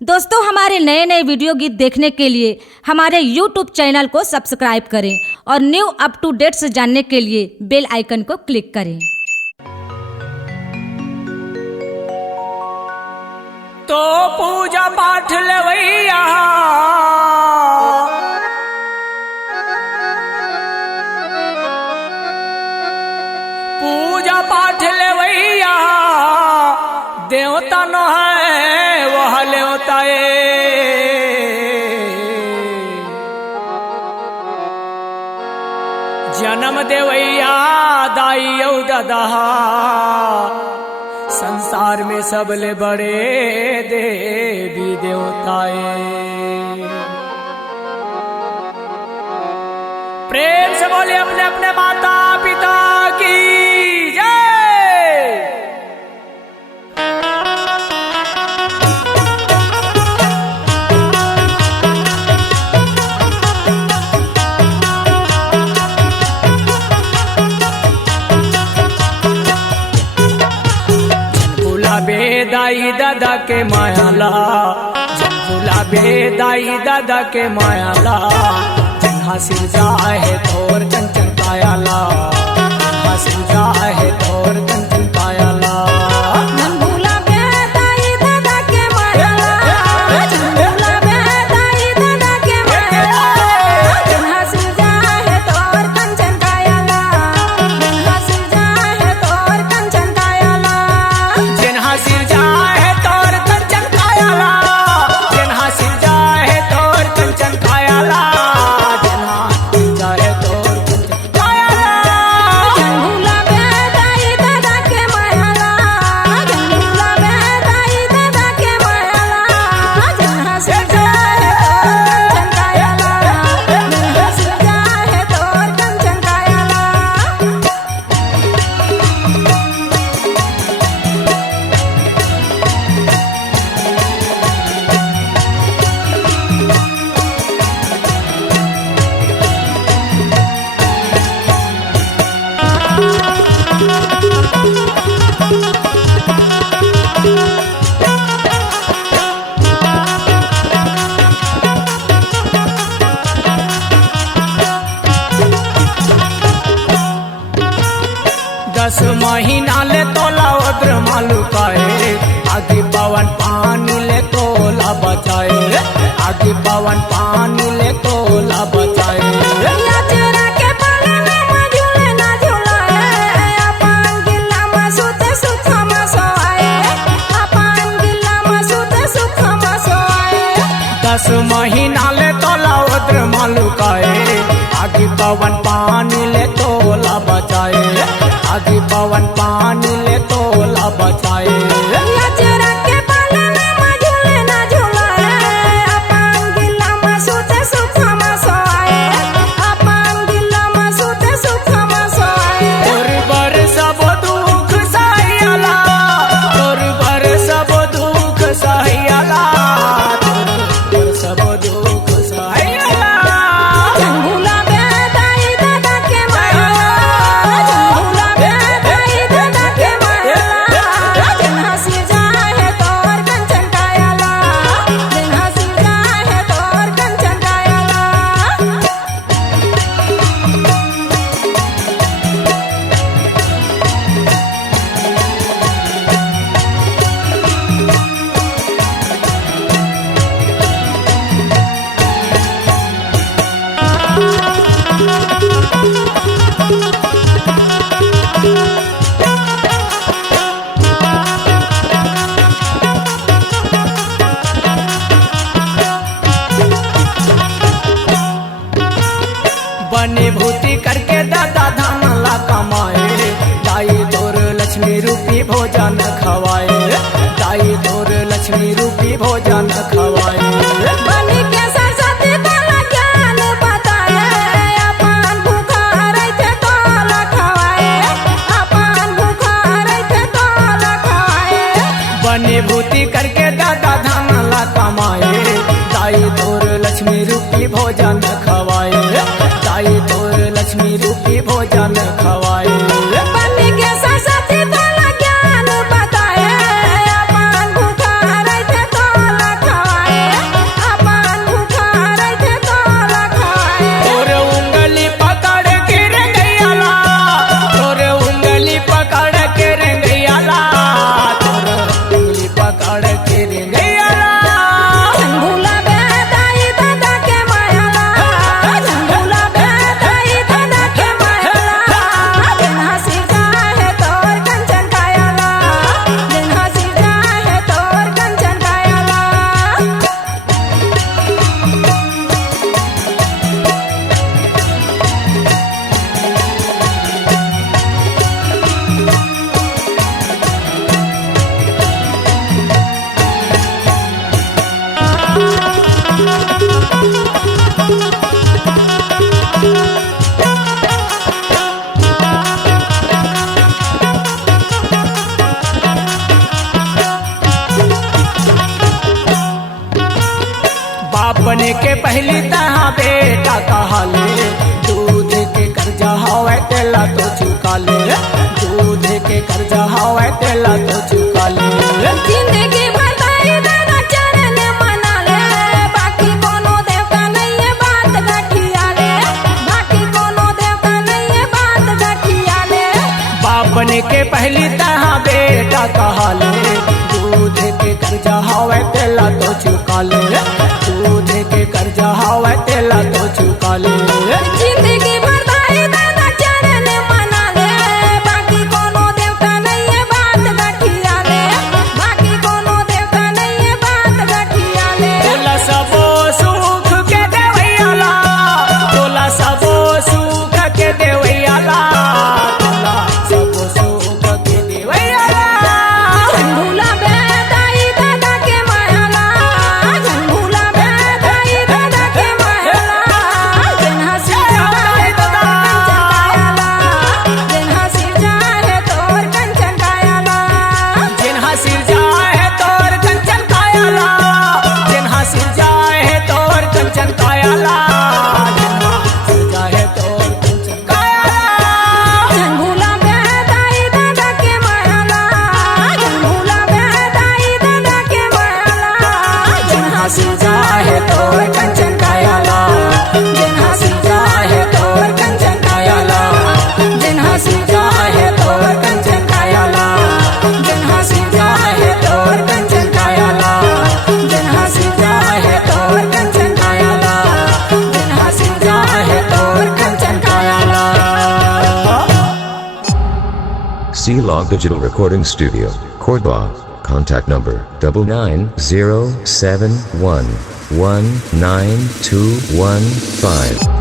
दोस्तों, हमारे नए नए वीडियो गीत देखने के लिए हमारे YouTube चैनल को सब्सक्राइब करें और न्यू अप टू डेट्स जानने के लिए बेल आइकन को क्लिक करें। तो पूजा पाठ लेवैया पूजा पाठ लेवैया देवता न है वह लेवता जन्म देवैया दाई औ दादा संसार में सबले बड़े देवी देवताए। प्रेम से बोले अपने अपने माता पिता की जय। दाई दादा के मायाला झुला दाई दादा के मायाला जन्हा सिर जाए तोर कंचन कायाला जन्हा सिर जाए तोर कंचन कायाला दस महीना ले तोला उद्र मालू पाए आगे पवन पानी ले तोला बचाए आगे पवन पानी ले तोला बचाए। दस महीना ले तोला उद्र मालू काए आगे पवन पानी ले तोला बचाए आगे पवन पानी ले तोला बचाए। बने भूति करके दादा धान ला कमाए दाई तोर लक्ष्मी रूपी भोजन खवाए दाई तोर लक्ष्मी रूपी भोजन खवाए। बने भूति करके दादा धान ला कमाए दाई तोर लक्ष्मी रूपी भोजन खवाए दाई तोर लक्ष्मी रूपी भोजन खवाए। ज्ञान बताए अपन भूखा रहते तो बाप बने के पहली तहाँ बेटा कहले दूध के कर्जा हवे तेला तो चुका ले दूध के कर्जा हवे तेला तो चुका ले जिंदगी बताई दादा चरण मना ले बाकी कोनो देवता नहीं है बात गठिया ले बाकी कोनो देवता नहीं है बात गठिया ले बाप बने के पहली तहाँ बेटा कहले दूध के कर्जा हवे तेला तो चुका ले दूध के कर्जा हवे तेला तो चुका ले जिंदगी बताई दादा चरण मना ले बाकी कोनो देवता नहीं है बात गठिया ले बाकी कोनो देवता नहीं है बात गठिया ले तोला सबो सुख के देवैयाला तोला सबो सुख के देवैयाला तोला सबो सुख के देवैयाला झंडूला बेदाई दादा के मायाला झंडूला बेदाई दादा के मायाला जन हंसी जाए तोर कंचन कायाला जन हंसी जाए तोर कंचन कायाला जिन हासिल जाए तोर कंचन कायाला जिन हासिल जाए तोर कंचन कायाला झंडूला बेदाई दादा के मायाला झंडूला बेदाई दादा के मायाला जन हंसी जाए तोर कंचन कायाला जन हंसी जाए तोर कंचन कायाला जन हंसी जाए तोर कंचन कायाला जन हंसी जाए तोर कंचन कायाला जन हंसी जाए तोर कंचन कायाला जन हंसी जाए तोर Kanchan कायाला C-Log Digital Recording Studio, Cordoba. Contact number 99071192115.